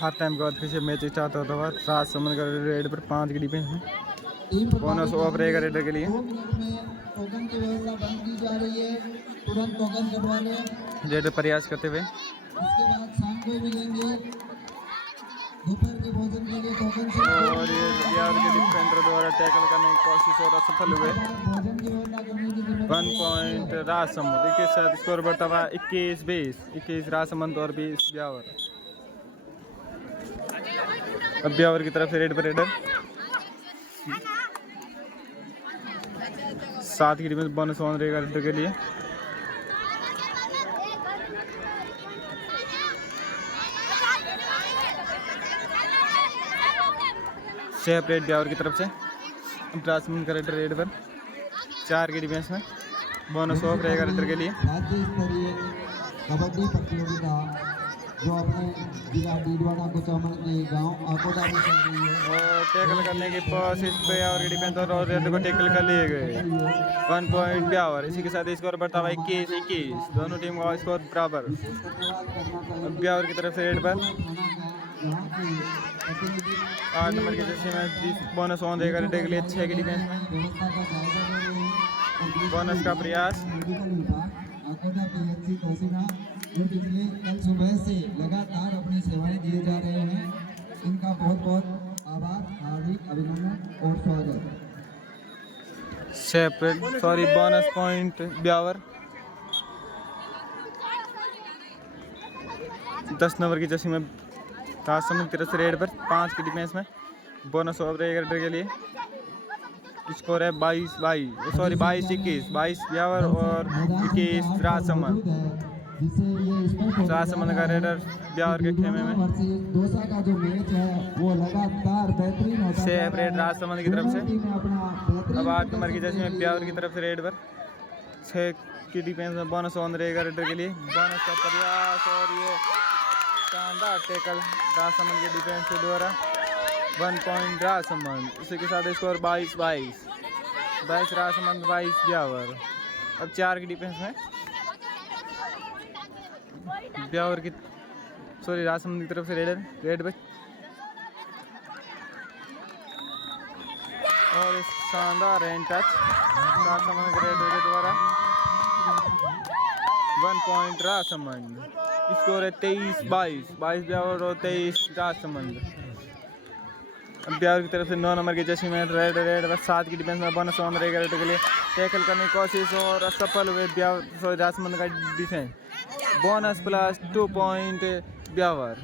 Half time के बाद फिर से मैच स्टार्ट होता हुआ राजसमंद का रेड पर 5 की डिफेंस में बोनस ओवर रहेगा रेडर के लिए। टोकन की व्यवस्था बंद की जा रही है, तुरंत टोकन कटवा लें। रेडर प्रयास करते हुए उसके बाद शाम को मिलेंगे दोपहर के भोजन के लिए टोकन से और ये बिहार के डिफेंडर द्वारा टैकल करने की कोशिश और असफल हुए। भोजन की व्यवस्था करने की 1 पॉइंट राजसमंद के साथ स्कोर बढ़ता हुआ 21-20। 21 राजसमंद और 20 ब्यावर। अब ब्यावर की तरफ से रेड पर रेडर 7 की डिफेंस बोनस ऑन रहेगा रेडर के लिए। सेपरेट ब्यावर की तरफ से राजसमंद का रेडर रेड पर 4 की डिफेंस में बोनस ऑफ रहेगा रेडर के लिए। राज्य स्तरीय कबड्डी प्रतियोगिता जो अपने जिला डीडवाना कुचामन के गांव आकोटा में चल रही है और टैकल करने की कोशिश ब्यावर की डिफेंस और रेडर को टैकल कर लिए गए। 1 पॉइंट ब्यावर। इसी के साथ स्कोर बढ़ता हुआ 21-21। दोनों टीम का स्कोर बराबर। ब्यावर की तरफ से रेड पर 8 नंबर के जैसे में बोनस ऑन रहेगा रेडर के लिए 6 की डिफेंस में बोनस का प्रयास। जो पिछले कल सुबह से लगातार अपनी सेवाएं दिए जा रहे हैं, इनका बहुत बहुत आभार, हार्दिक अभिनंदन और स्वागत। Separate bonus point Beawar. 10 number की जैसे में राजसमंद की तरफ से रेड पर 5 की डिफेंस में बोनस ओवर रेडर के लिए। स्कोर है 22-21। 22 ब्यावर और 21 राजसमंद। राजसमंद का रेडर ब्यावर के खेमे में दोसा का जो मैच है वो लगातार बेहतरीन होता है। सेपरेट राजसमंद की तरफ से अब 8 नंबर की जैसे में ब्यावर की तरफ से रेड पर 6 की डिफेंस में बोनस ऑन रहेगा रेडर के लिए। बोनस का प्रयास और ये शानदार टैकल राजसमंद के डिफेंस के द्वारा। 1 पॉइंट राजसमंद। इसी के साथ स्कोर 22-22। 22 राजसमंद 22 ब्यावर। अब 4 की डिफेंस में ब्यावर की राजसमंद की तरफ से रेडर रेड पर और इस शानदार हैंड टच राजसमंद के रेडर के द्वारा। 1 पॉइंट राजसमंद। स्कोर है 23-22। 22 ब्यावर और 23 राजसमंद। अब ब्यावर की तरफ से 9 नंबर की जैसी में रेड 7 की डिफेंस में बोनस ऑन रहेगा रेडर के लिए। टैकल करने की कोशिश और असफल हुए राजसमंद का defence. Bonus plus 2 point Beawar.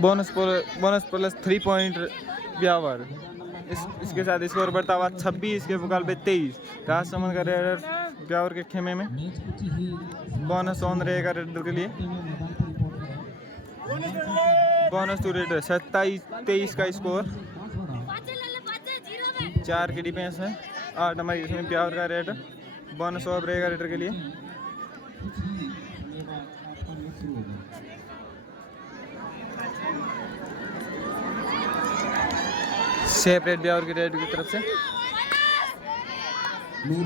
Bonus plus 3 point Beawar. इसके साथ स्कोर बढ़ता हुआ 26 के मुकाबले 23। राजसमंद का रेडर ब्यावर के खेमे में बोनस ऑन रहेगा रेडर के लिए। बोनस टू रेडर 27-23 का स्कोर। 4 की डिफेंस में 8 नंबर इसमें ब्यावर का रेडर बोनस ऑफ रहेगा रेडर के लिए। सेपरेट ब्यावर की रेड की तरफ से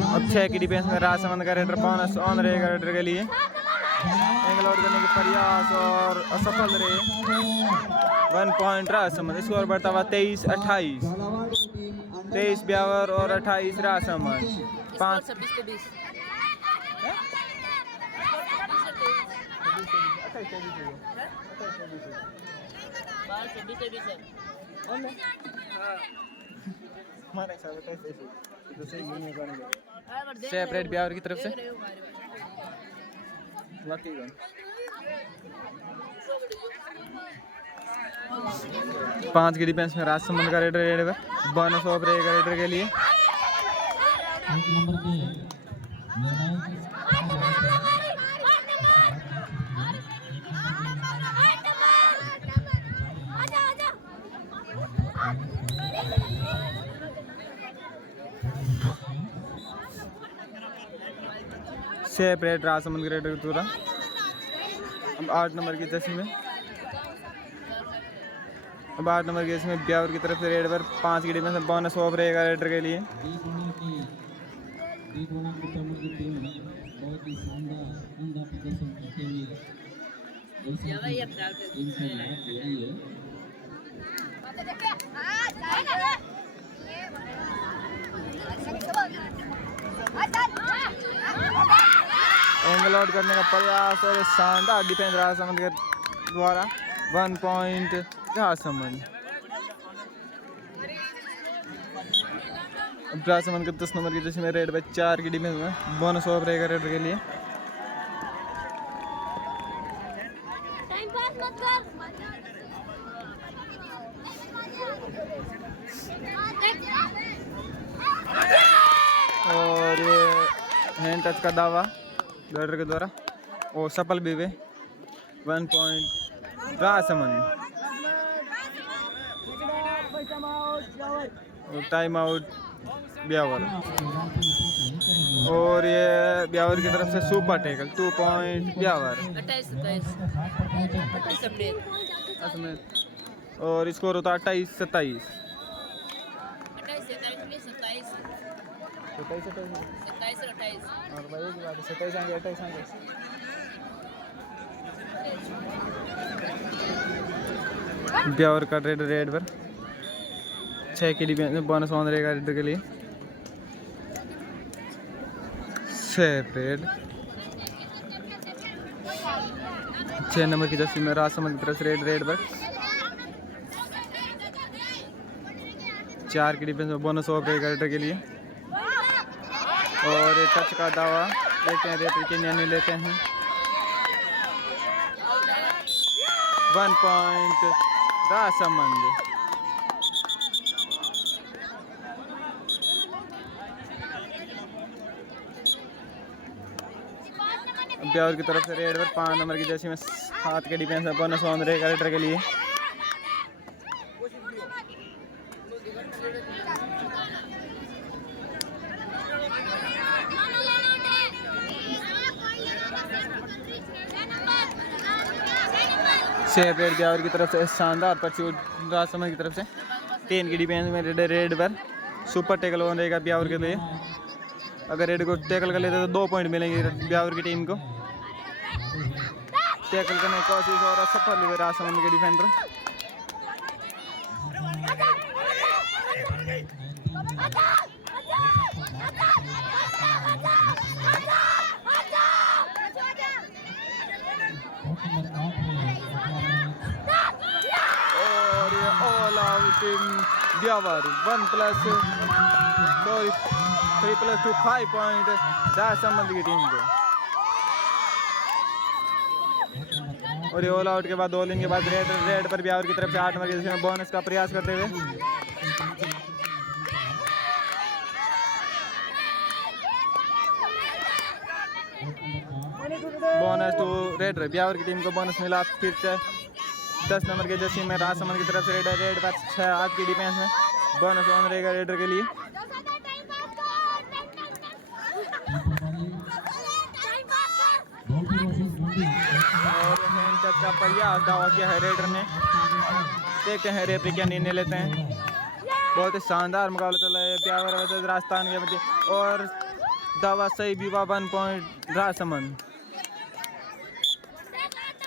अब 6 की डिफेंस में राजसमंद का रेडर बोनस ऑन रहेगा रेडर के लिए। एंगल आउट करने के प्रयास और असफल रहे। 1 पॉइंट राजसमंद। स्कोर बढ़ता हुआ 23-28। 23 ब्यावर और 28 राजसमंद। 5 सेपरेट ब्यावर की तरफ से 5 की डिफेंस में राजसमंद का रेडर बोनस ऑफ रहेगा रेडर के लिए। सेपरेट राजसमंद के रेडर पूरा। अब 8 नंबर की जैसी में ब्यावर की तरफ से रेड पर 5 की डिफेंस में बोनस ऑफ रहेगा रेडर के लिए। डीडवाना कुचामन की टीम बहुत ही शानदार प्रदर्शन करते हुए टीम से लाभ ले रही है। एंगल आउट करने का प्रयास और शानदार डिफेंस राजसमंद के द्वारा 1 पॉइंट राजसमंद। राजसमंद के 10 नंबर की जिसमें रेड पे 4 की डिफेंस में बोनस ओवर रहेगा रेड के लिए। और ये हैंड टच का दावा बैटर के द्वारा और सफल भी हुए। 1 पॉइंट राजसमंद। और टाइम आउट ब्यावर। और ये ब्यावर की तरफ से सुपर टैकल 2 पॉइंट ब्यावर। और स्कोर होता 28-27। 27-28 और भाई एक बात 27 आएंगे 28 आएंगे। ब्यावर का रेड पर 6 की डिफेंस में बोनस ऑन रहेगा रेड के लिए। सेपरेट 6 नंबर की जर्सी में राजसमंद की तरफ से रेड पर 4 की डिफेंस में बोनस ऑफ रहेगा रेड के लिए। और टच का दावा लेते हैं रेफरी के निर्णय लेते हैं। 1 पॉइंट राजसमंद। ब्यावर की तरफ से रेड पर 5 नंबर की जर्सी में 7 के डिफेंस में बोनस ऑन रहेगा रेड के लिए। सेपरेट ब्यावर की तरफ से शानदार परस्यूट राजसमंद की तरफ से 3 की डिफेंस में रेड पर सुपर टैकल ऑन रहेगा ब्यावर के लिए। अगर रेड को टैकल कर लेते तो 2 पॉइंट मिलेंगे ब्यावर की टीम को। टैकल करने की कोशिश और सफल हुए राजसमंद के डिफेंडर। और ये all out Beawar 3+2 5 point Rajsamand की टीम को। और ये ऑल आउट के बाद 2 के बाद रेड पर ब्यावर की तरफ से 8 नंबर के बोनस का प्रयास करते हुए बोनस टू रेड ब्यावर की टीम को बोनस मिला। फिर से 10 नंबर के जर्सी में राजसमंद की तरफ से रेड पर 6 की डिफेंस में बोनस ऑन रहेगा रेडर के लिए। और हैंड टच का प्रयास दावा किया है रेडर ने। देखते हैं रेफरी क्या निर्णय लेते हैं। बहुत ही शानदार मुकाबला चल रहा है ब्यावर वर्सेस राजस्थान के मध्य। और दावा सही भी 1 पॉइंट राजसमंद।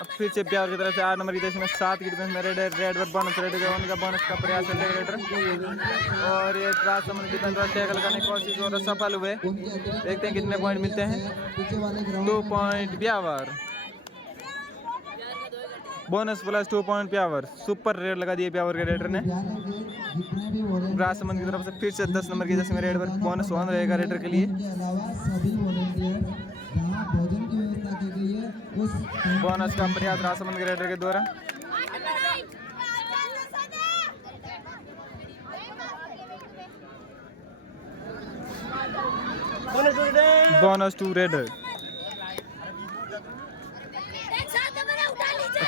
अब फिर से ब्यावर की तरफ से 8 नंबर की जर्सी में 7 की डिफेंस में रेड पर बोनस रेड का बोनस का प्रयास करते हैं रेडर। और ये राजसमंद डिफेंस पर टैकल करने की कोशिश और सफल हुए। देखते हैं कितने पॉइंट मिलते हैं। 2 point Beawar. Bonus plus 2 point Beawar. Super red लगा दिए ब्यावर के रेडर ने। राजसमंद की तरफ से फिर से 10 नंबर की जर्सी में रेड पर बोनस ऑन रहेगा रेडर के लिए। बोनस का प्रयास राजसमंद के रेडर के द्वारा। Bonus to raider.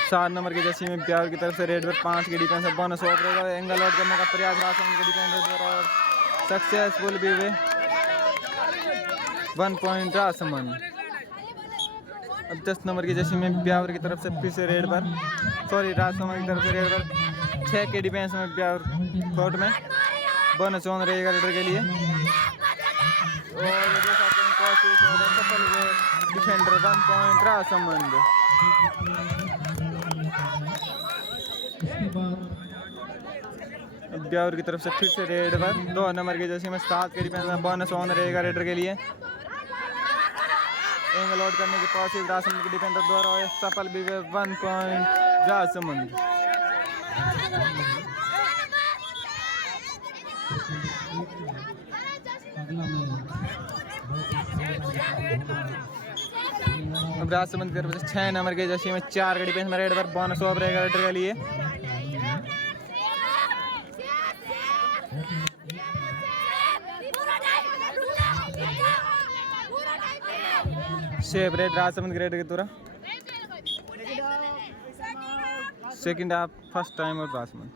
7 नंबर की जर्सी में ब्यावर की तरफ से रेड पर 5 की डिफेंस में बोनस ऑफ रहेगा। एंगल आउट करने का प्रयास राजसमंद के डिफेंस द्वारा और सक्सेसफुल भी हुए। 1 पॉइंट राजसमंद। अब 10 नंबर की जर्सी में ब्यावर की तरफ से फिर से राजसमंद की तरफ से रेड पर 6 के डिफेंस में ब्यावर कोर्ट में बोनस ऑन रहेगा रेडर के लिए। और डिफेंडर 1 पॉइंट राजसमंद। इसके बाद ब्यावर की तरफ से फिर से रेड पर 2 नंबर की जर्सी में 7 के डिफेंस में बोनस ऑन रहेगा रेडर के लिए। एंगल आउट करने की कोशिश राजसमंद के डिफेंडर द्वारा और सफल भी 1 पॉइंट राजसमंद। अगला मैच अब राजसमंद की तरफ से 6 नंबर की जर्सी में 4 के डिफेंस में रेड पर बोनस ऑफ रहेगा रेडर के लिए। सेव रेड राजसमंद रेड के द्वारा सेकंड हाफ फर्स्ट टाइम और राजसमंद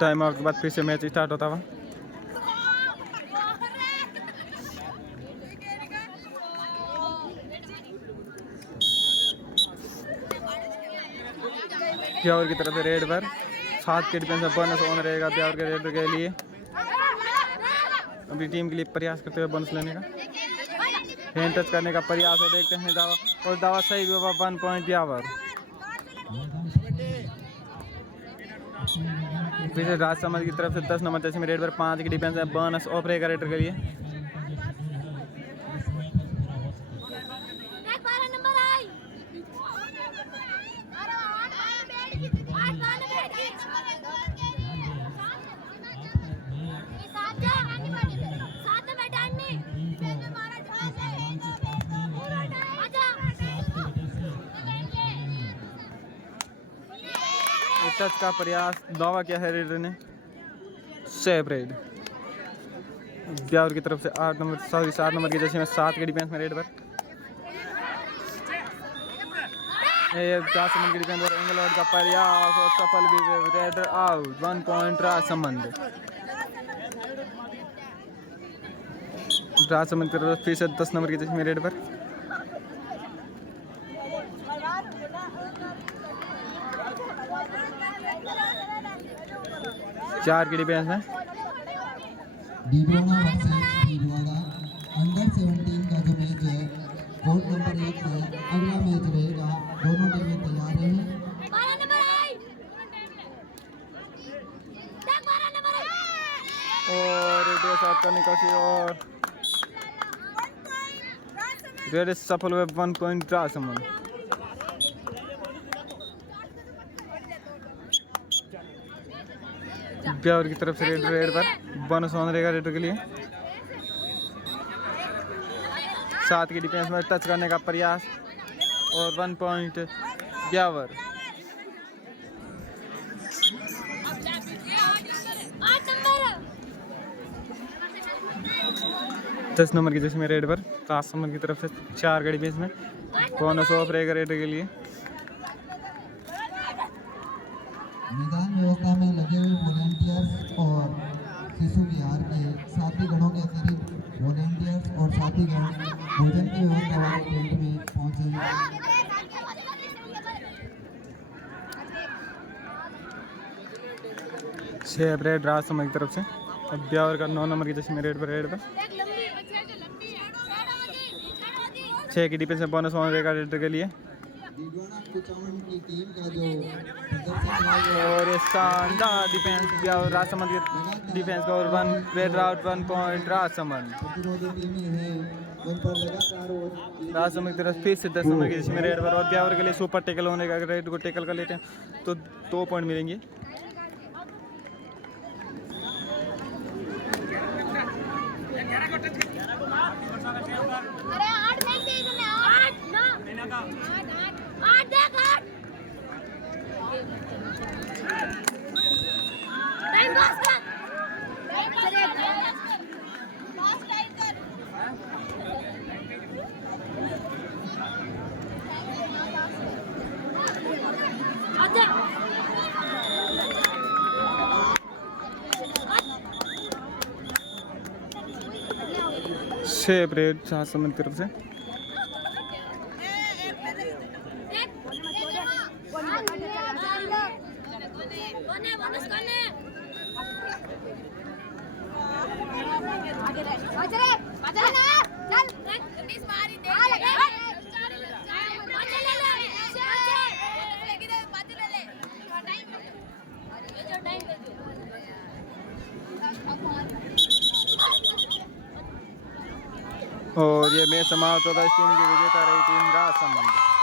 टाइम आउट के बाद फिर से मैच स्टार्ट होता हुआ। ब्यावर की तरफ से रेड पर 7 के डिफेंस में बोनस ऑन रहेगा ब्यावर के रेडर के लिए। अपनी टीम के लिए प्रयास करते हुए बोनस लेने का हैंड टच करने का प्रयास और देखते हैं दावा और दावा सही हुआ 1 पॉइंट ब्यावर। फिर से राजसमंद की तरफ से 10 नंबर जैसे में रेड पर 5 की डिफेंस है बोनस ऑफ रहेगा रेडर के लिए। टच का प्रयास दावा किया है रेडर ने सेव रेड। ब्यावर की तरफ से 7 नंबर की जैसे में 7 के डिफेंस में रेड पर राजसमंद के डिफेंस पर एंगल आउट का प्रयास और सफल भी raider out 1 point Rajsamand. Rajsamand की तरफ फिर से 10 नंबर की जैसे में रेड पर 4 की डिफेंस में डीडवाड़ा वर्सेस भीलवाड़ा अंडर 17 का जो मैच है कोर्ट नंबर 1 में अगला मैच रहेगा। दोनों टीमें तैयार हैं। और रेड शॉट करने का और रेड सफल हुए 1 पॉइंट राजसमंद। ब्यावर की तरफ से रेड पर बोनस ऑन रहेगा रेडर के लिए। 7 की डिफेंस में टच करने का प्रयास और 1 पॉइंट ब्यावर। 10 नंबर की जिसमें रेड पर राजसमंद की तरफ से 4 की डिफेंस में बोनस ऑफ रहेगा रेडर के लिए। मैदान व्यवस्था में लगे हुए वॉलंटियर्स और शिशु विहार के साथी गणों के अतिरिक्त वॉलंटियर्स और साथी गण भोजन की व्यवस्था वाले टेंट में पहुंचे। छह रेड राजसमंद की तरफ से अब ब्यावर का 9 नंबर की जिसमें रेड पर 6 की डिफेंस में बोनस ऑन रहेगा रेडर के लिए। की टीम का जो प्रदर्शन है और ये शानदार डिफेंस राजसमंद की डिफेंस का और 1 रेड आउट 1 पॉइंट राजसमंद। प्रतिरोधी टीमें हैं उन पर लगातार राजसमंद की तरफ फिर से 10 नंबर की जिसमें रेड पर और ब्यावर के लिए सुपर टेकल होने का। अगर रेड को टेकल कर लेते हैं तो 2 पॉइंट मिलेंगे। शेप रेड राजसमंद की तरफ से और ये मैच समाप्त होता है। इस टीम की विजेता रही टीम राजसमंद।